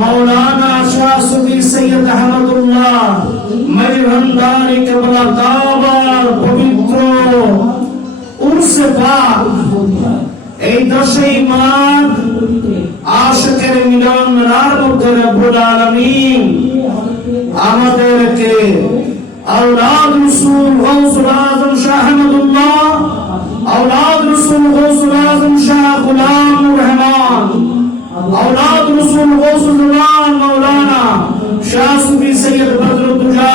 मौलाना शाह सुफी Syed Ahmadullah मजहंदारी केबला the power पवित्र उर्से पाक এই 10ই মাঘ আশিকের মিলন মেলার মধ্যে রব্বুল আলামিন আমাদেরকে আওলাদ রাসূল গাউসুল আযম শাহ আহমদুল্লাহ औलाद रसूल गौसुल आज़म शाह गुलाम रहमान औलाद रसूल गौसुल आज़म मौलाना शाह सूफी सैयद बदरुद्दुजा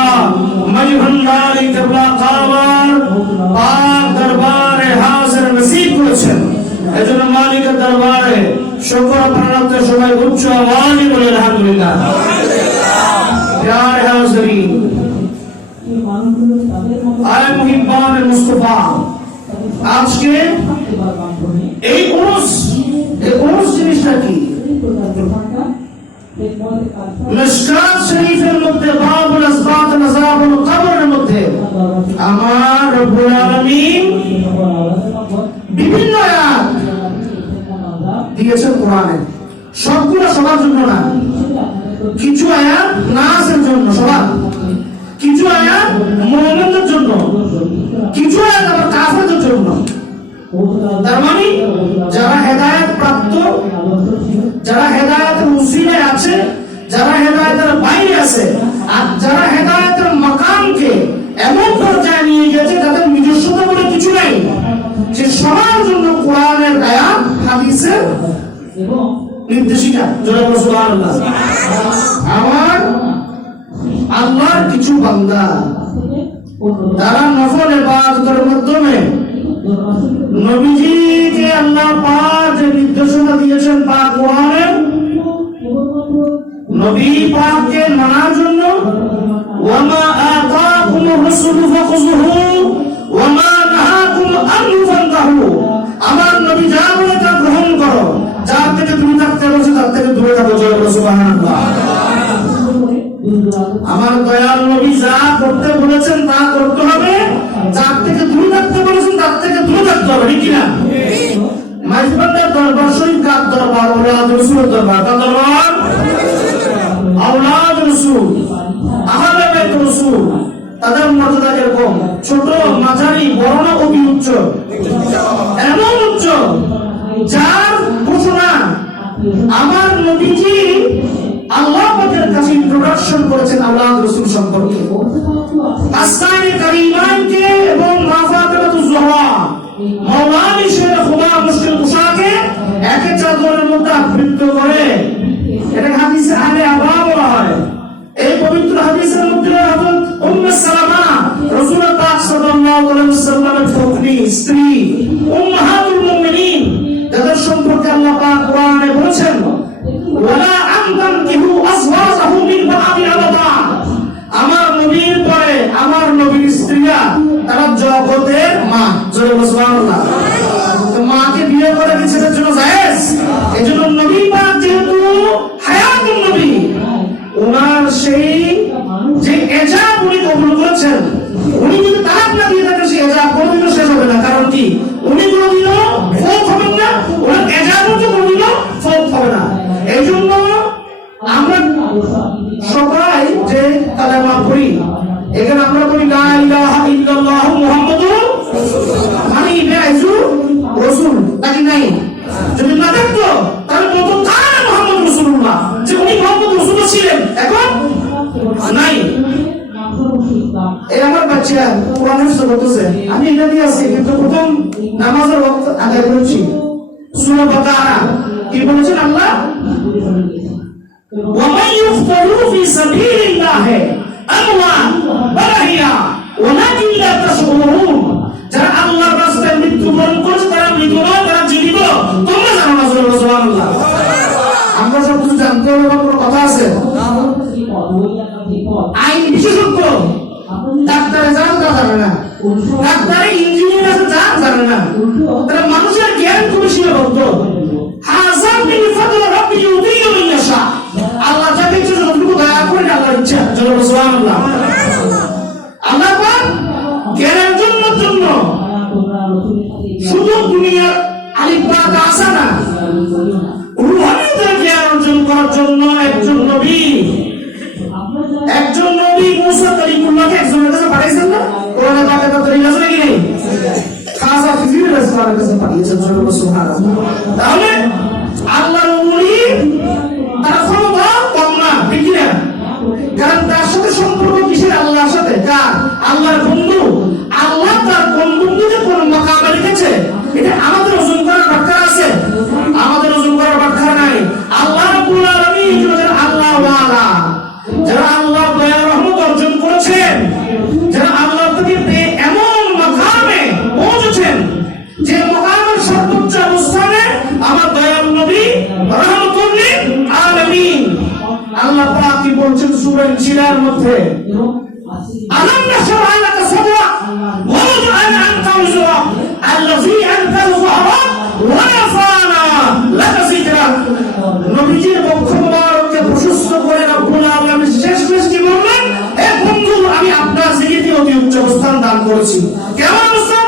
मजहंदारी केबला कावर पाक दरबाরে হাজির নসিব করেছেন। এজন্য মালিকের দরবারে শুকর প্রার্থনা সবাই উচ্চ আওয়াজে বলে আলহামদুলিল্লাহ। প্যারে হাজিরিন, আয় মুহিব্বান মুস্তাফা, আজকে এই উরুস জিনিসটা কি? মিশকাত শরীফের মধ্যে বাবুল আসবাত নাযাবুল কবরের মধ্যে আমার রব্বুল আলামিন বিভিন্ন আয়াত দিয়েছেন কোরআনে। সবগুলো সবার জন্য না, কিছু আয়াত নাসের জন্য সবার, কিছু আয়াত মুমিনদের জন্য, কিছু আয়াত আবার কাফেরদের জন্য। তার মানে যারা হেদায়েত প্রাপ্ত, যারা হেদায়েতের উসিলায় আছে, যারা হেদায়েতের বাইরে আছে, আর যারা হেদায়েতের মাকামকে এমন পর্যায়ে নিয়ে গেছে যাদের নিজস্বতা বলে কিছু নাই, সে সবার জন্য কোরআনের আয়াত হাদিসের নির্দেশিকা। জোরে বলো সুবহানাল্লাহ। আমার আল্লাহর কিছু বান্দা তারা নফল ইবাদতের মাধ্যমে নবীজিকে আল্লাহ পাক যে নির্দেশনা দিয়েছেন পাক কোরআনে, নবী পাককে মানার জন্য ওয়ামা আতাকুমুর রাসূলু ফাখুযুহু ওয়ামা নাহাকুম আনহু ফান্তাহু, আমার নবী যা বলে তা গ্রহণ করো, যার থেকে দূরে থাকতে বলেছে তার থেকে দূরে থাকো। জয় বলো সুবহানাল্লাহ। আমার দয়াল নবী যা করতে বলেছেন তা করতে হবে, যার থেকে দূরে থাকতে বলেছেন তার থেকে দূরে থাকতে হবে, ঠিক না? মাইজবান্দার দরবার শরীফ কার দরবার? আওলাদ রাসূলের দরবার। কার দরবার? আওলাদ রাসূল, আহলে বাইত রাসূল। তাদের মর্যাদা এরকম, ছোট, মাঝারি, বড় না অতি উচ্চ? এমন উচ্চ যার ঘোষণা আমার নবীজি আল্লাহ পাকের কাছে ইন্ট্রোডাকশন করেছেন আওলাদ রাসূল সম্পর্কে। আসমানে কারিমানকে এবং মাফাতিরাতুজ যোহরা মাওলানা শেখ খুদা মুশকিল কুশাকে একে চাদরের মধ্যে আবৃত করে, এটা হাদিসে আলে আবা বলা হয়। এই পবিত্র হাদিসের মধ্যে হযরত উম্মে সালামা রাসূল পাক সাল্লাল্লাহু আলাইহি ওয়াসাল্লামের পত্নী, স্ত্রী, উম্মাহাতুল মুমিনিন, যাদের সম্পর্কে আল্লাহ পাক কোরআনে বলেছেন ওয়ালা আনতানকিহু আজওয়াজাহু মিন বাদি আবাদা, আমার নবীর পরে আমার নবীর স্ত্রীরা তারা জগতের মা। জোরে বলো সুবহানাল্লাহ। তো মাকে বিয়ে করা কি ছেলের জন্য জায়েজ? এজন্য নবী পাক যেহেতু হায়াতুন নবী, ওনার সেই যে এজাব উনি কবুল করেছেন, উনি যদি তালাক না দিয়ে থাকেন সেই এজাব কোনোদিনও শেষ হবে না। কারণ কি? উনি কোনোদিনও ফৌত হবেন না, ওনার এজাবও তো কোনোদিনও ফৌত হবে না। এই জন্য আমরা সবাই যে কালেমা পড়ি, এখানে আমরা বলি লা ইলাহা ইল্লাল্লাহু মুহাম্মাদুর রাসূলুল্লাহ, মানে ইব্রাহিম রাসূল নাকি নাই? যদি না থাকতো তাহলে বলতো কানা মুহাম্মদ রাসূলুল্লাহ, যে উনি মুহাম্মদ রাসূল ছিলেন, এখন নাই। এই আমার বাচ্চা কোরআন হিফজ করতেছে, আমি এটা দিয়ে আছি, কিন্তু প্রথম নামাজের ওয়াক্ত আদায় করেছি সূরা বাকারা। কি বলেছেন আল্লাহ? ومن يقتل في سبيل الله اموات بلاهيا ولكن لا تشعرون, যারা আল্লাহর রাস্তায় মৃত্যুবরণ করেছে তারা মৃত নয়, তারা জীবিত, তোমরা জানো না। সুবহানাল্লাহ। আমরা সব কিছু জানতে হবে, কোনো কথা আছে? আইন বিশেষজ্ঞ ডাক্তারে জানে না, ডাক্তারে ইঞ্জিনিয়ার আছে জানে না, তারা মানুষের জ্ঞান খুবই সীমাবদ্ধ। হাযার মিন ফাদল রাব্বি ইউতিহি মান ইয়াশা, আল্লাহ যাকে ইচ্ছা যতটুকু দয়া করেন আল্লাহর ইচ্ছা। সুবহানাল্লাহ। আল্লাহ পাক জ্ঞানের জন্য শুধু দুনিয়ার আলিফ বা তা আছে না, রূহানিয়তের জ্ঞান অর্জন করার জন্য একজন নবী মুসা কালিমুল্লাহকে একজনের কাছে পাঠাইছেন না? কোরআনে পাকে তো দলিল আছে নাকি নেই? খাসা ফিজির রাসূলের কাছে পাঠিয়েছেন সুবহানাল্লাহ। তাহলে আল্লাহর ওলি তার ক্ষমতা কম না, ঠিক না? কারণ তার সাথে সম্পর্ক কিসের? আল্লাহর সাথে। কার? আল্লাহর বন্ধু। আল্লাহ তার কোন বন্ধুকে কোন মাকামে রেখেছে, এটা আমাদের ওজন করার ব্যাখ্যা আছে? আমাদের ওজন করার ব্যাখ্যা নাই। আল্লাহ রাব্বুল আলামিন যারা আল্লাহ ওয়ালা, যারা আল্লাহ দয়া রহমত অর্জন করেছেন, যারা আল্লাহ থেকে পেয়ে এমন মাকামে পৌঁছেছেন যে মাকামের সর্বোচ্চ অবস্থানে আমার দয়াল নবী রহমতুল লিল আলামিন। আল্লাহ পাক কি বলছেন সূরা ইনশিরার মধ্যে, আলাম নাশরাহ লাকা সাদরা ওয়া ওয়াদা'না আনকা ওযরা আল্লাযী আনকাযা যাহরাক ওয়া রাফা'না লাকা যিকরাক। নবীজির বক্ষ মোবারককে প্রশস্ত করে রব্বুল আলামিন শেষ কি বললেন? হে বন্ধু, আমি আপনার জিকিরকে অতি উচ্চ অবস্থান দান করেছি। কেমন অবস্থান?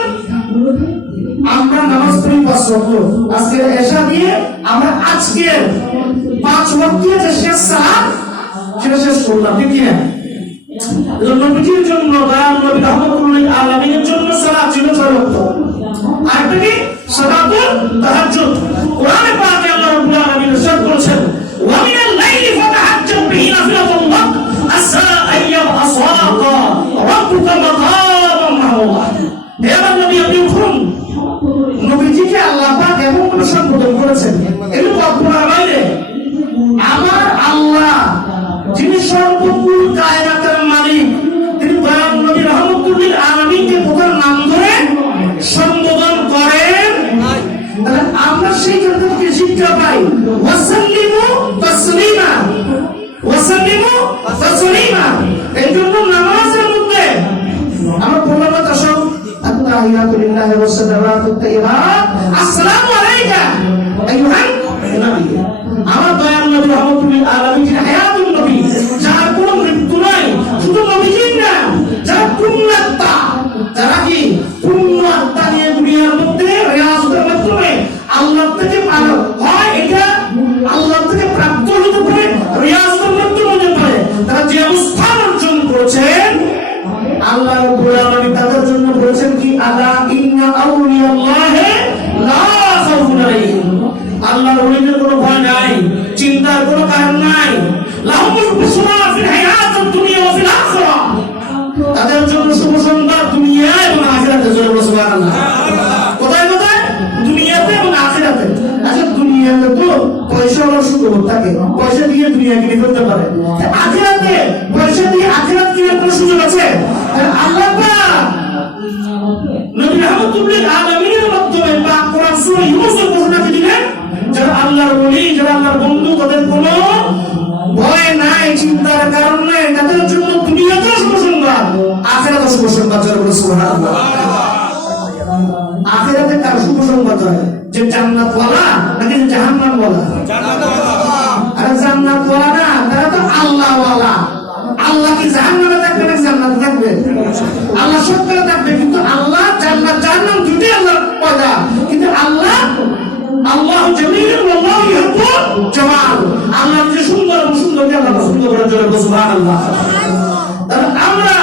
আমরা নামাজ পড়ি 5 ওয়াক্ত, আজকে এশা দিয়ে আমরা আজকের 5 ওয়াক্তের যে শেষ সালাত সেটা শেষ করলাম, ঠিক কি না? নবীজির জন্য দয়াল নবী রহমাতুল লিল আলামিনের জন্য সালাত ছিল 6 ওয়াক্ত। আরেকটা কি? সালাতুল তাহাজ্জুদ। কোরআনে পাকে আল্লাহ রাব্বুল আলামিন ইরশাদ করেছেন, ওয়া মিনাল লাইলি ফাতাহাজ্জাব বিহি নাফিলাতুন লাক আসা আইয়াবআসাকা রাব্বুকা মাকামান মাহমুদা। হে আমার নবী, আপনি উঠুন। নবীজিকে আল্লাহ পাক এমন করে সম্বোধন করেছেন, এগুলো কল্পনার বাইরে। আমার আল্লাহ যিনি সর্বকুল কায়নাতের মালিক, তিনি দয়াল নবী রহমাতুল লিল আলামিনকে প্রথম নাম ধরে সম্বোধন করেন। তাহলে আমরা সেই ক্ষেত্র থেকে শিক্ষা পাই, ওয়াসাল্লিমু তাসলিমা, ওয়াসাল্লিমু তাসলিমা। এই জন্য নামাজের মধ্যে আমরা বললাম না তাশাহুদ, আত্তাহিয়াতু লিল্লাহি ওয়াস সালাওয়াতুত তাইয়্যিবাত, আসসালামু আলাইকা আইয়ুহান নবী। আমার দয়াল নবী রহমাতুল লিল আলামিন যিনি হায়াতুন নবী, যার কোনো মৃত্যু নাই, শুধু নবীজির না, যারা পুণ্যাত্মা, যারা কি পুণ্য আত্মা নিয়ে দুনিয়ার মধ্যে রিয়াজতের মাধ্যমে আল্লাহ থেকে হয়, এটা আল্লাহ থেকে প্রাপ্ত হতে পারে, রিয়াজতের মাধ্যমে হতে পারে। তারা যে অবস্থান অর্জন করেছেন, আল্লাহ রাব্বুল আলামিন তাদের জন্য বলেছেন কি, আলা ইন্না আউলিয়াল্লাহি লা খাউফুন আলাইহিম। আল্লাহর ওলিদের কোনো ভয় নাই, চিন্তার কোনো কারণ নাই। লাহুমুল বুশরা ফিল হায়াতিদ দুনিয়া ওয়া ফিল আখিরাহ। তাদের জন্য শুভ সংবাদ দুনিয়ায় এবং আখিরাতে। সুবহানাল্লাহ। কোথায় কোথায়? দুনিয়াতে এবং আখিরাতে। আচ্ছা, দুনিয়াতে তো পয়সা হলো সুযোগ থাকে, পয়সা দিয়ে দুনিয়া কিনে ফেলতে পারে। আখিরাতে পয়সা দিয়ে আখিরাত কেনার কোনো সুযোগ আছে? আল্লাহ পাক নবী রহমাতুল লিল আলামিনের মাধ্যমে পাক কোরআন সূরা ইউনূসের ঘোষণা দিলেন, যারা আল্লাহর ওলি, যারা আল্লাহর বন্ধু, তাদের কোনো ভয় নাই, চিন্তার কারণ নাই। তাদের জন্য দুনিয়াতেও শুভ সংবাদ, আখিরাতেও শুভ সংবাদ। সুবহানাল্লাহ। আখিরাতে কার শুভ সংবাদ হয়? যে জান্নাতওয়ালা নাকি জাহান্নামওয়ালা? জান্নাতওয়ালা। আর জান্নাতওয়ালা না, তারা তো আল্লাহওয়ালা। আল্লাহ কি জাহান্নামে থাকবে নাকি জান্নাতে থাকবে? আল্লাহ সত্যি থাকবে, কিন্তু আল্লাহ জান্নাত জাহান্নাম দুটোই আল্লাহর পয়দা। কিন্তু আল্লাহ জামিলুন ওয়াল্লাহু ইউহিব্বুল জামাল। আল্লাহ যে সুন্দর এবং সুন্দরকে আল্লাহ পছন্দ করেন। সুবহানাল্লাহ। তাহলে আমরা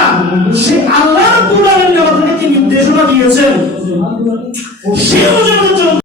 সেই আল্লাহ রাব্বুল আলামিন আমাদেরকে কি নির্দেশনা দিয়েছেন, সে অনুযায়ী